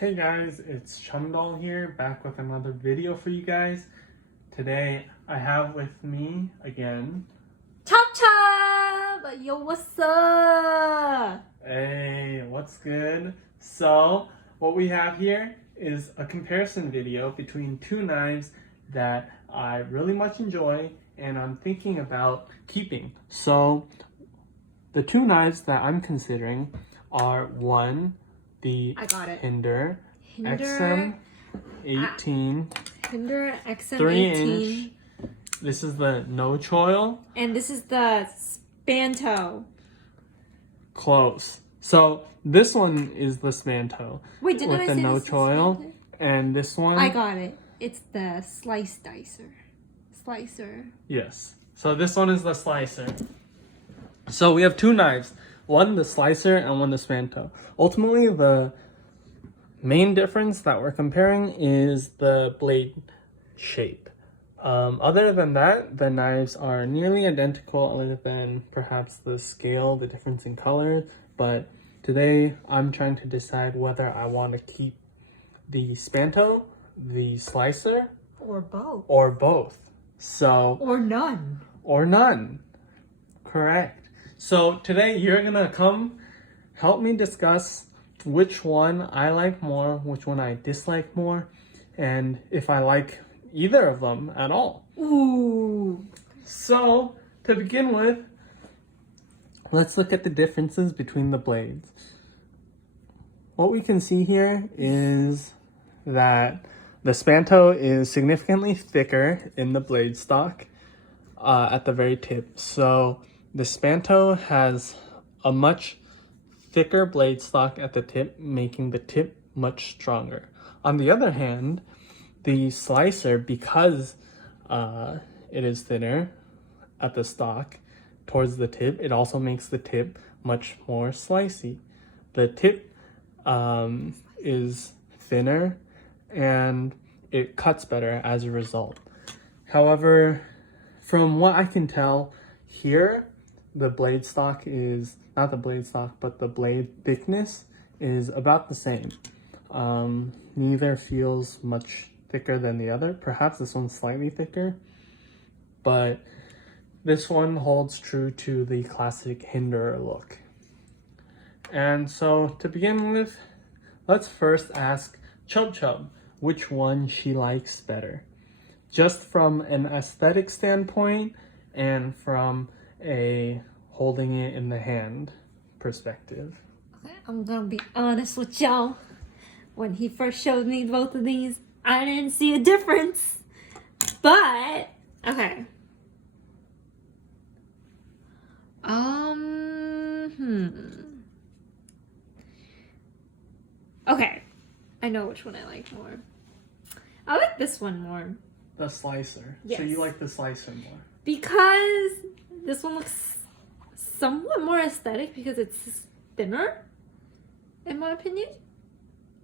Hey guys, it's Chummers here, back with another video for you guys. Today I have with me again Chop chop! Yo, what's up? Hey, what's good? So what we have here is a comparison video between two knives that I really much enjoy and I'm thinking about keeping. So the two knives that I'm considering are the Hinderer XM-18 Hinderer XM-18. 3-inch. This is the no choil. And this is the Spanto. Close. So this one is the Spanto. Wait, didn't with I the say no this choil. And this one, I got it. It's the Slicer. Yes. So this one is the Slicer. So we have two knives. One the Slicer and one the Spanto. Ultimately, the main difference that we're comparing is the blade shape. Other than that, the knives are nearly identical other than perhaps the scale, the difference in color. But today I'm trying to decide whether I want to keep the Spanto, the Slicer, Or both. or both. So Or none. or none. Correct. So today you're gonna come help me discuss which one I like more, which one I dislike more, and if I like either of them at all. Ooh. So to begin with, let's look at the differences between the blades. What we can see here is that the Spanto is significantly thicker in the blade stock at the very tip. So the Spanto has a much thicker blade stock at the tip, making the tip much stronger. On the other hand, the Slicer, because it is thinner at the stock towards the tip, it also makes the tip much more slicey. The tip is thinner and it cuts better as a result. However, from what I can tell here, the blade stock is not the blade stock, but the blade thickness is about the same. Neither feels much thicker than the other. Perhaps this one's slightly thicker, but this one holds true to the classic Hinderer look. And so to begin with, let's first ask Chub which one she likes better. Just from an aesthetic standpoint and from a holding it in the hand perspective. Okay, I'm gonna be honest with y'all. When he first showed me both of these, I didn't see a difference. But okay. Okay. I know which one I like more. I like this one more. The Slicer. Yes. So you like the Slicer more? Because this one looks somewhat more aesthetic because it's thinner, in my opinion.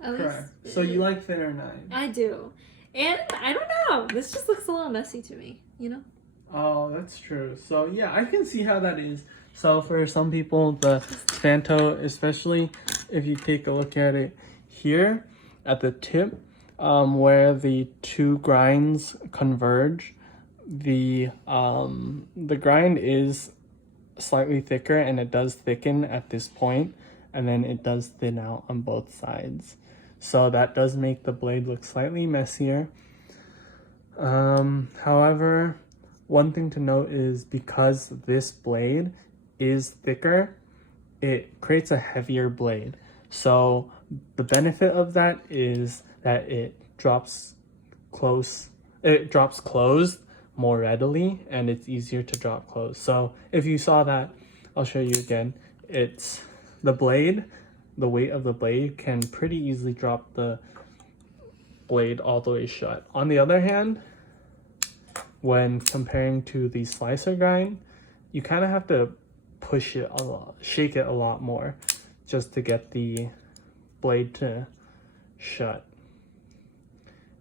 At Correct. least, So you like thinner knives? I do. And I don't know. This just looks a little messy to me, you know? Oh, that's true. So yeah, I can see how that is. So for some people, the Spanto, especially if you take a look at it here at the tip, where the two grinds converge, the grind is slightly thicker and it does thicken at this point, and then it does thin out on both sides. So that does make the blade look slightly messier. However, one thing to note is because this blade is thicker, it creates a heavier blade. So the benefit of that is that it drops closed more readily and it's easier to drop closed. So if you saw that, I'll show you again. It's the weight of the blade can pretty easily drop the blade all the way shut. On the other hand, when comparing to the Slicer grind, you kind of have to push it a lot, shake it a lot more just to get the blade to shut.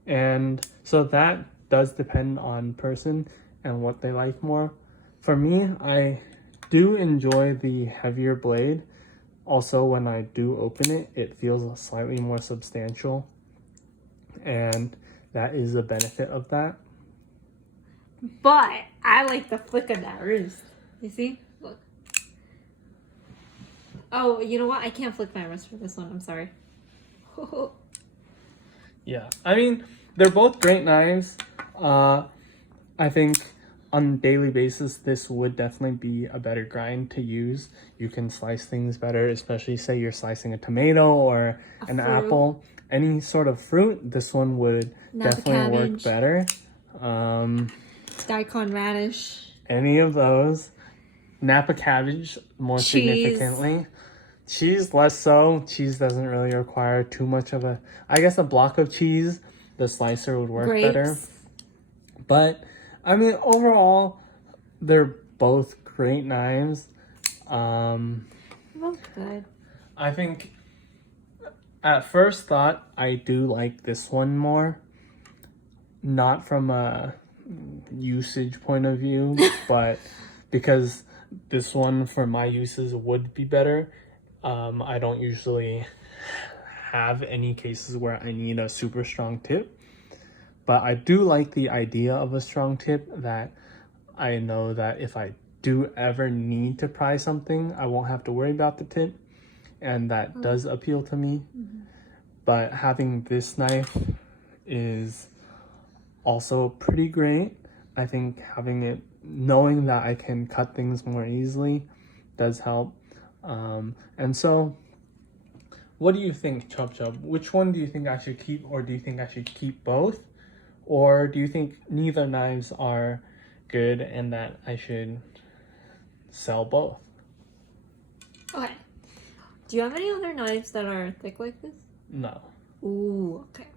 And so that does depend on person and what they like more. For me, I do enjoy the heavier blade Also, when I do open it, it feels slightly more substantial, and that is a benefit of that. But I like the flick of that wrist. You see? Look. Oh, you know what? I can't flick my wrist for this one. I'm sorry. Yeah, I mean, they're both great knives. I think on a daily basis, this would definitely be a better grind to use. You can slice things better, especially say you're slicing a tomato or an apple. Any sort of fruit, this one would definitely work better. Daikon radish. Any of those. Napa cabbage, more significantly. Cheese, less so. Cheese doesn't really require too much of a... I guess a block of cheese, the slicer would work better. But, I mean, overall, they're both great knives. Both good. I think, at first thought, I do like this one more. Not from a usage point of view, but because this one, for my uses, would be better. I don't usually have any cases where I need a super strong tip, but I do like the idea of a strong tip, that I know that if I do ever need to pry something, I won't have to worry about the tip, and that does appeal to me. But having this knife is also pretty great. I think having it, knowing that I can cut things more easily, does help. And so, what do you think, Chub? Which one do you think I should keep, or do you think I should keep both? Or do you think neither knives are good and that I should sell both? Okay. Do you have any other knives that are thick like this? No. Ooh, okay.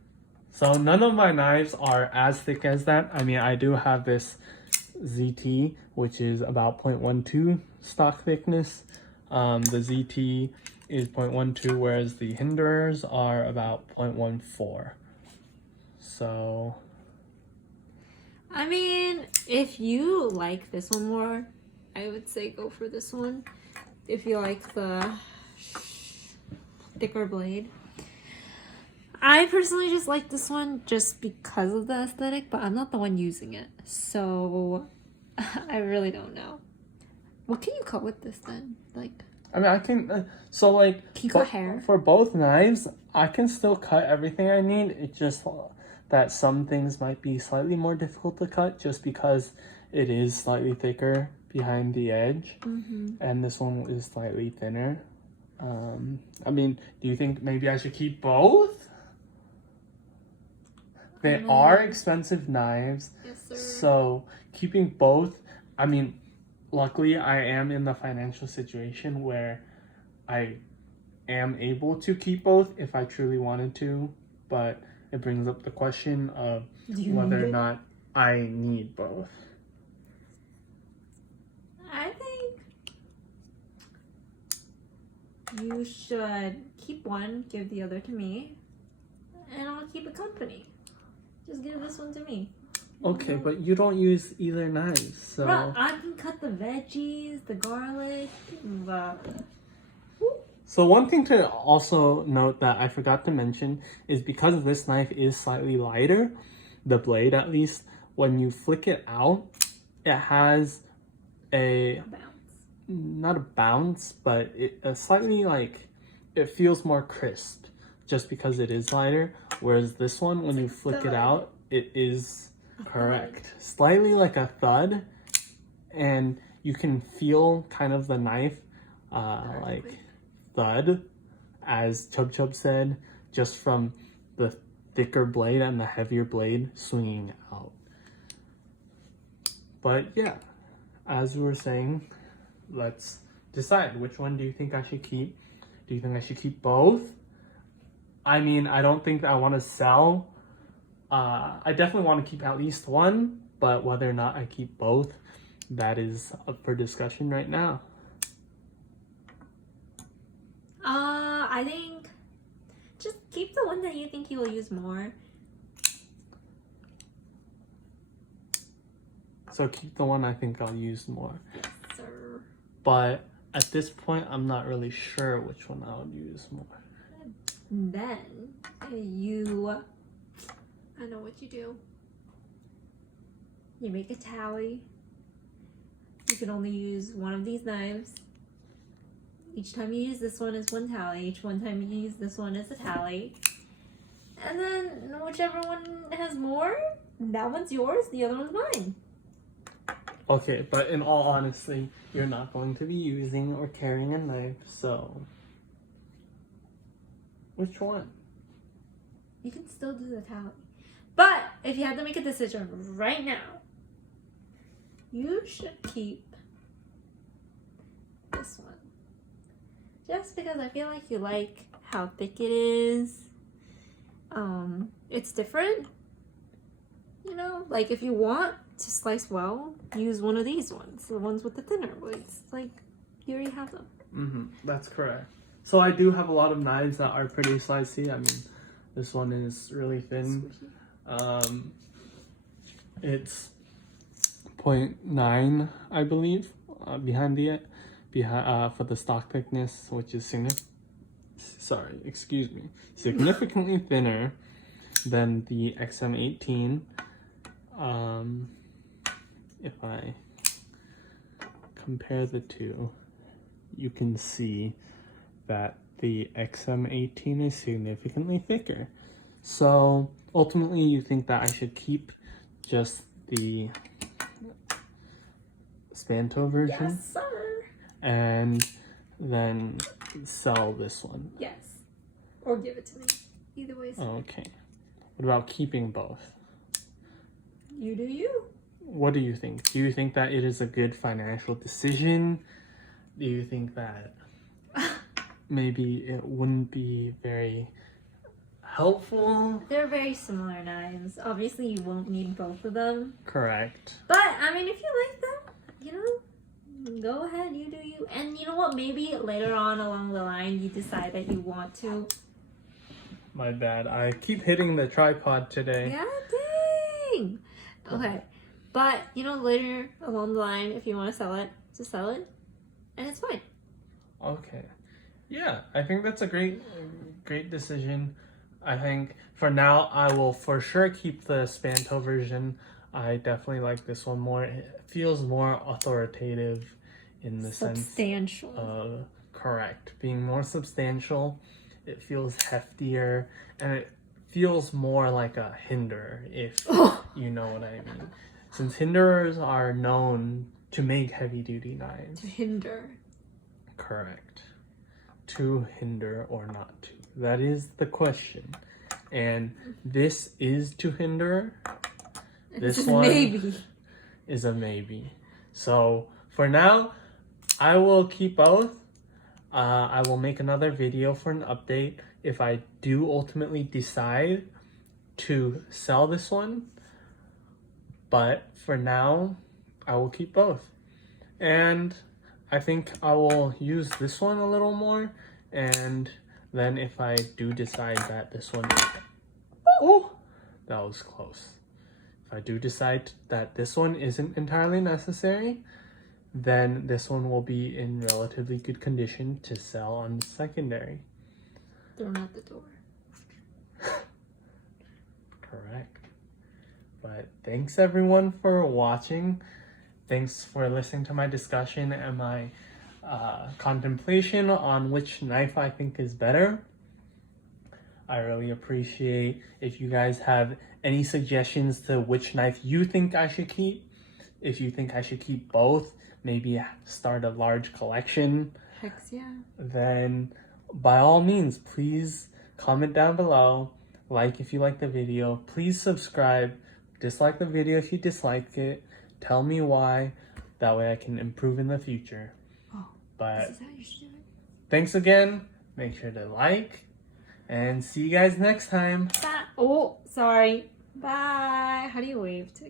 So none of my knives are as thick as that. I mean, I do have this ZT, which is about 0.12 stock thickness. The ZT is 0.12, whereas the Hinderers are about 0.14. So, I mean, if you like this one more, I would say go for this one. If you like the thicker blade. I personally just like this one just because of the aesthetic, but I'm not the one using it. So, I really don't know. What can you cut with this then? Like, I mean, I can, so like, can you cut hair? For both knives, I can still cut everything I need. It's just that some things might be slightly more difficult to cut just because it is slightly thicker behind the edge. And this one is slightly thinner. I mean, do you think maybe I should keep both? They are expensive knives. Yes, sir. So keeping both, I mean, luckily I am in the financial situation where I am able to keep both if I truly wanted to, but it brings up the question of whether or not I need both. I think you should keep one, give the other to me, and I'll keep it company. Just give this one to me. Okay, but you don't use either knives, so... Bro, I can cut the veggies, the garlic, the... So one thing to also note that I forgot to mention is because this knife is slightly lighter, the blade at least, when you flick it out, it has a bounce. Not a bounce, but a slightly like, it feels more crisp just because it is lighter. Whereas this one, when you flick it out, it is correct. Slightly like a thud, and you can feel kind of the knife like thud, as Chub said, just from the thicker blade and the heavier blade swinging out. But yeah, as we were saying, let's decide, which one do you think I should keep? Do you think I should keep both? I mean, I don't think I want to sell. I definitely want to keep at least one, but whether or not I keep both, that is up for discussion right now. I think just keep the one that you think you will use more. So keep the one I think I'll use more. Yes, sir. But at this point, I'm not really sure which one I would use more. Then you, I know what you do. You make a tally. You can only use one of these knives. Each time you use this one is one tally. Each one time you use this one is a tally. And then whichever one has more, that one's yours, the other one's mine. Okay, but in all honesty, you're not going to be using or carrying a knife, so which one? You can still do the tally. But if you had to make a decision right now, you should keep this one. Just because I feel like you like how thick it is. It's different. You know, like if you want to slice well, use one of these ones. The ones with the thinner blades. Like, you already have them. Mm-hmm, that's correct. So I do have a lot of knives that are pretty slicey. I mean, this one is really thin. It's 0.9, I believe, for the stock thickness, which is significantly thinner than the XM-18. If I compare the two, you can see that the XM-18 is significantly thicker. So ultimately, you think that I should keep just the Spanto version? Yes, sir. And then sell this one? Yes. Or give it to me. Either way. Okay. What about keeping both? You do you. What do you think? Do you think that it is a good financial decision? Do you think that maybe it wouldn't be very helpful? They're very similar knives. Obviously, you won't need both of them. Correct. But, I mean, if you like them, you know, go ahead, you do you. And you know what? Maybe later on along the line, you decide that you want to. My bad. I keep hitting the tripod today. Yeah, dang. Okay. But, you know, later along the line, if you want to sell it, just sell it. And it's fine. Okay. Yeah, I think that's a great decision. I think for now, I will for sure keep the Spanto version. I definitely like this one more. It feels more authoritative in the substantial. sense of, correct, being more substantial. It feels heftier, and it feels more like a Hinderer, if you know what I mean. Since Hinderers are known to make heavy-duty knives. To hinder. Correct. To hinder or not to? That is the question. And this is to hinder. This one maybe. is a maybe. So for now, I will keep both. I will make another video for an update if I do ultimately decide to sell this one. But for now, I will keep both. And I think I will use this one a little more. And then if I do decide that this one... Oh! That was close. If I do decide that this one isn't entirely necessary, then this one will be in relatively good condition to sell on secondary. Thrown out the door. Correct. But thanks everyone for watching. Thanks for listening to my discussion and my contemplation on which knife I think is better. I really appreciate if you guys have any suggestions to which knife you think I should keep. If you think I should keep both, maybe start a large collection. Heck yeah. Then by all means, please comment down below. Like if you like the video. Please subscribe. Dislike the video if you dislike it. Tell me why. That way I can improve in the future. Oh, but this is how you should do it. Thanks again. Make sure to like. And see you guys next time. Oh, sorry. Bye. How do you wave to